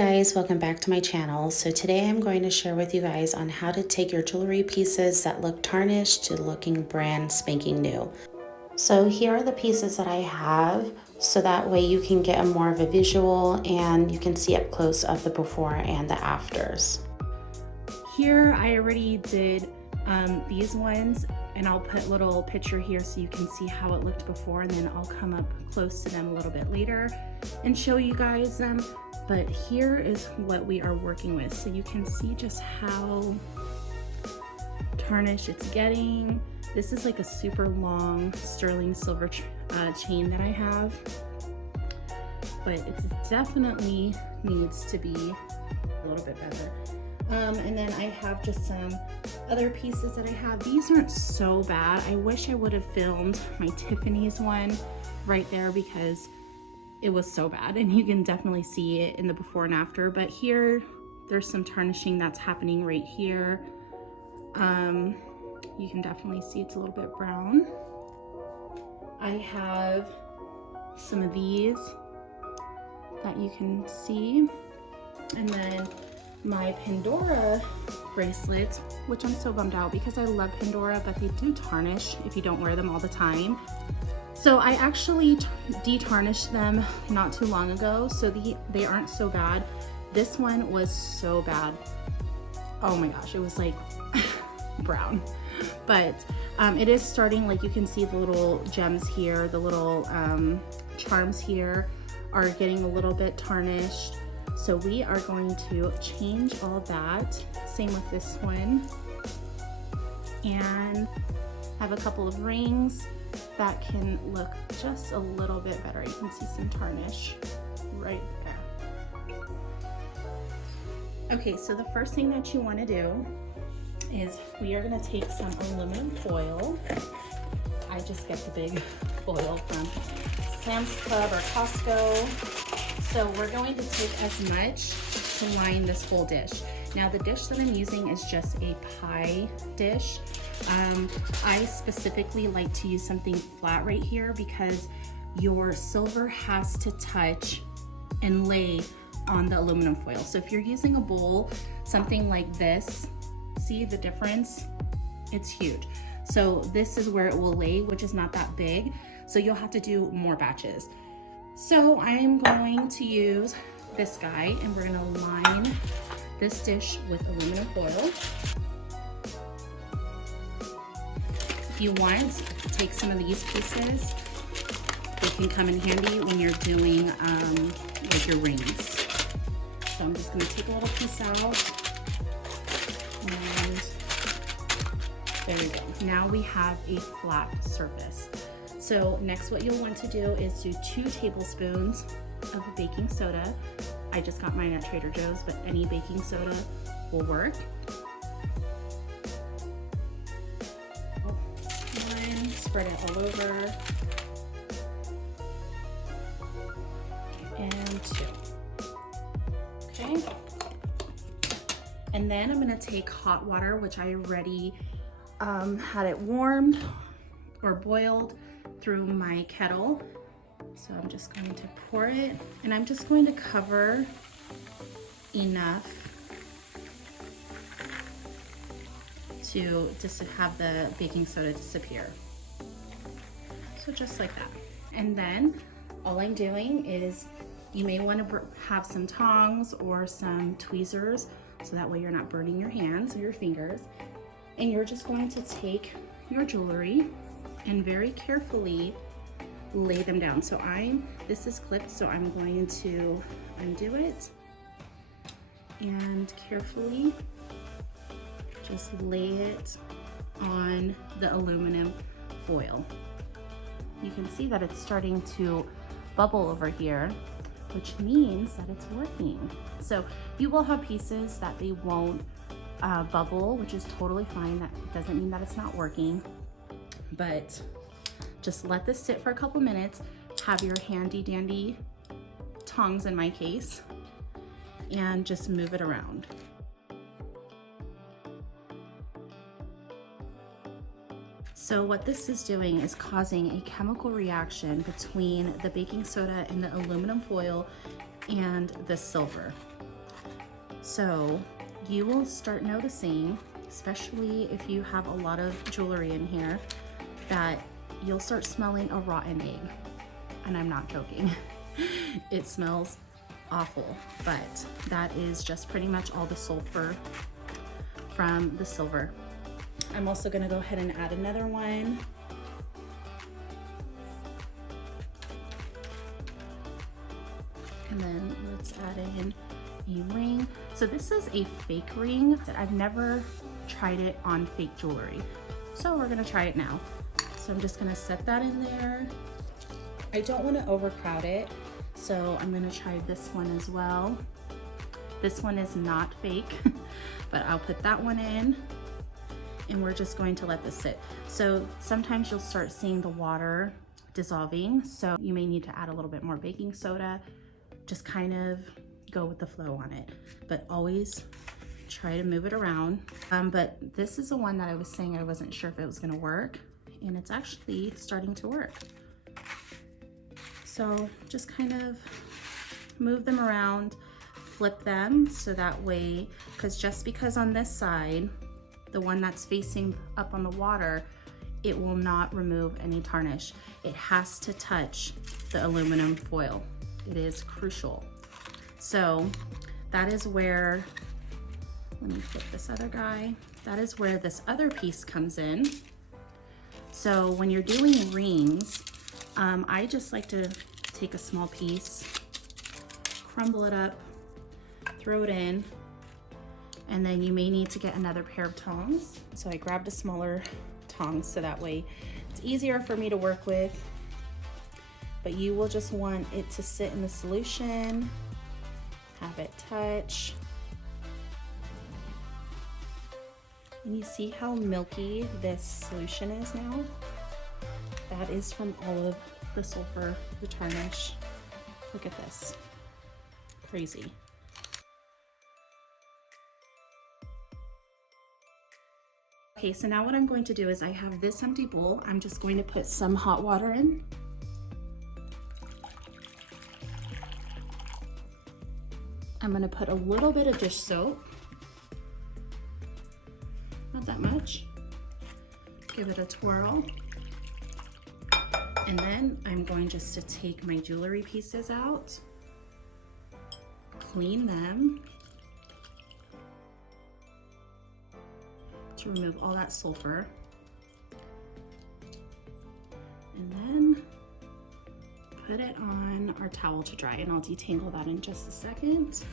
Guys, welcome back to my channel. So today I'm going to share with you guys on how to take your jewelry pieces that look tarnished to looking brand spanking new. So here are the pieces that I have, so that way you can get a more of a visual and you can see up close of the before and the afters. Here I already did these ones, and I'll put a little picture here so you can see how it looked before, and then I'll come up close to them a little bit later and show you guys them. But here is what we are working with, so you can see just how tarnished it's getting. This is like a super long sterling silver chain that I have, but it definitely needs to be a little bit better. And then I have just some other pieces that I have. These aren't so bad. I wish I would have filmed my Tiffany's one right there because it was so bad, and you can definitely see it in the before and after. But here, there's some tarnishing that's happening right here. You can definitely see it's a little bit brown. I have some of these that you can see. And then my Pandora bracelets, which I'm so bummed out because I love Pandora, but they do tarnish if you don't wear them all the time. So I actually de-tarnished them not too long ago, so they aren't so bad. This one was so bad. Oh my gosh, it was like brown. But it is starting, like you can see the little gems here, the little charms here are getting a little bit tarnished. So we are going to change all that. Same with this one. And have a couple of rings that can look just a little bit better. You can see some tarnish right there. Okay, so the first thing that you want to do is we are going to take some aluminum foil. I just get the big foil from Sam's Club or Costco. So we're going to take as much to line this whole dish. Now the dish that I'm using is just a pie dish. I specifically like to use something flat right here because your silver has to touch and lay on the aluminum foil. So if you're using a bowl, something like this, see the difference? It's huge. So this is where it will lay, which is not that big. So you'll have to do more batches. So I'm going to use this guy, and we're gonna line this dish with aluminum foil. If you want to take some of these pieces, they can come in handy when you're doing like your rings. So I'm just gonna take a little piece out. And there we go. Now we have a flat surface. So next what you'll want to do is do 2 tablespoons of baking soda. I just got mine at Trader Joe's, but any baking soda will work. One, spread it all over. And 2. Okay. And then I'm gonna take hot water, which I already had it warmed or boiled through my kettle. So I'm just going to pour it, and I'm just going to cover enough to just have the baking soda disappear. So just like that. And then all I'm doing is, you may want to have some tongs or some tweezers so that way you're not burning your hands or your fingers. And you're just going to take your jewelry and very carefully lay them down. So this is clipped, so I'm going to undo it and carefully just lay it on the aluminum foil. You can see that it's starting to bubble over here, which means that it's working. So you will have pieces that they won't bubble, which is totally fine. That doesn't mean that it's not working, but just let this sit for a couple minutes. Have your handy dandy tongs in my case, and just move it around. So what this is doing is causing a chemical reaction between the baking soda and the aluminum foil and the silver. So you will start noticing, especially if you have a lot of jewelry in here, that you'll start smelling a rotten egg. And I'm not joking. It smells awful, but that is just pretty much all the sulfur from the silver. I'm also gonna go ahead and add another one. And then let's add in a ring. So this is a fake ring that I've never tried it on fake jewelry. So we're gonna try it now. So I'm just gonna set that in there. I don't wanna overcrowd it, so I'm gonna try this one as well. This one is not fake, but I'll put that one in, and we're just going to let this sit. So sometimes you'll start seeing the water dissolving, so you may need to add a little bit more baking soda. Just kind of go with the flow on it, but always try to move it around. But this is the one that I was saying I wasn't sure if it was gonna work, and it's actually starting to work. So just kind of move them around, flip them, so that way, because on this side, the one that's facing up on the water, it will not remove any tarnish. It has to touch the aluminum foil. It is crucial. So that is where, let me flip this other guy. That is where this other piece comes in. So when you're doing rings, I just like to take a small piece, crumble it up, throw it in, and then you may need to get another pair of tongs. So I grabbed a smaller tongs so that way it's easier for me to work with. But you will just want it to sit in the solution, have it touch. And you see how milky this solution is now? That is from all of the sulfur, the tarnish. Look at this, crazy. Okay, so now what I'm going to do is I have this empty bowl. I'm just going to put some hot water in. I'm gonna put a little bit of dish soap. Not that much. Give it a twirl. And then I'm going just to take my jewelry pieces out, clean them to remove all that sulfur. And then put it on our towel to dry, and I'll detangle that in just a second.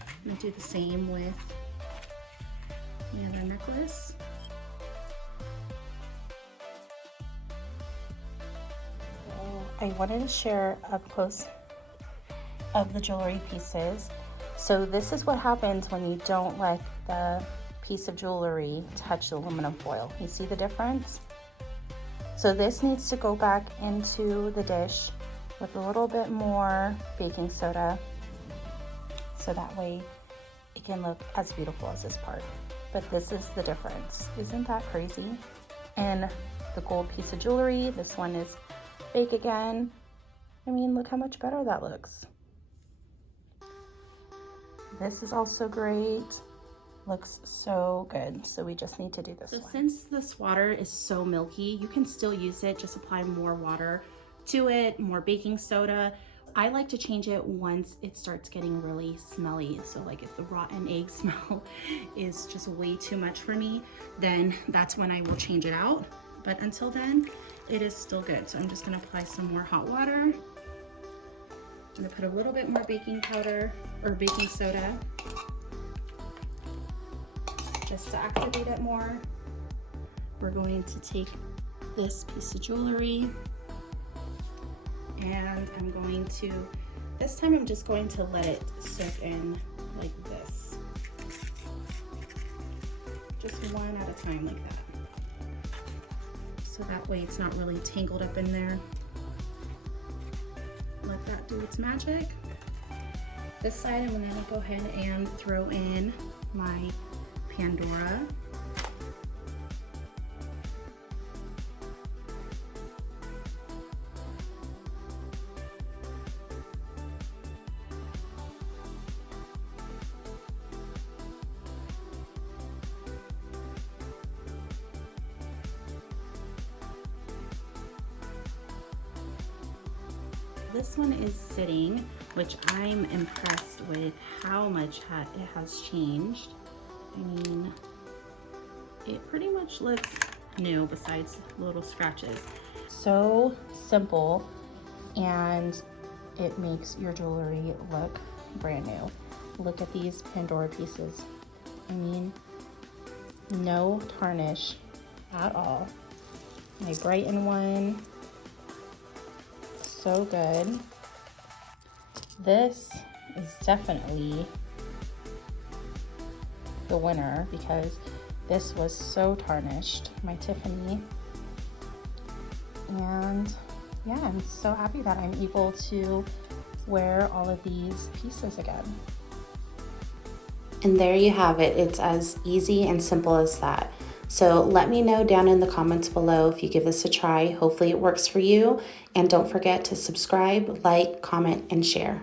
I'm gonna do the same with the other necklace. I wanted to share up close of the jewelry pieces. So this is what happens when you don't let the piece of jewelry touch the aluminum foil. You see the difference? So this needs to go back into the dish with a little bit more baking soda, so that way it can look as beautiful as this part. But this is the difference. Isn't that crazy? And the gold piece of jewelry, this one is fake again. I mean, look how much better that looks. This is also great. Looks so good. So we just need to do this one. So since this water is so milky, you can still use it. Just apply more water to it, more baking soda. I like to change it once it starts getting really smelly. So like if the rotten egg smell is just way too much for me, then that's when I will change it out. But until then, it is still good. So I'm just gonna apply some more hot water. I'm gonna put a little bit more baking powder or baking soda just to activate it more. We're going to take this piece of jewelry and I'm going to, this time I'm just going to let it soak in like this. Just one at a time like that. So that way it's not really tangled up in there. Let that do its magic. This side I'm gonna go ahead and throw in my Pandora. this one is sitting, which I'm impressed with how much it has changed. I mean, it pretty much looks new besides little scratches. So simple, and it makes your jewelry look brand new. Look at these Pandora pieces. I mean, no tarnish at all. My Brighton one, so good. This is definitely the winner because this was so tarnished, my Tiffany. And yeah, I'm so happy that I'm able to wear all of these pieces again. And there you have it. It's as easy and simple as that. So let me know down in the comments below if you give this a try. Hopefully it works for you. And don't forget to subscribe, like, comment, and share.